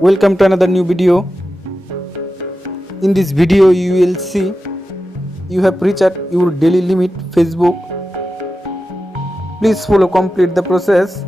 Welcome to another new video. In this video you will see you have reached your daily limit Facebook. Please follow complete the process.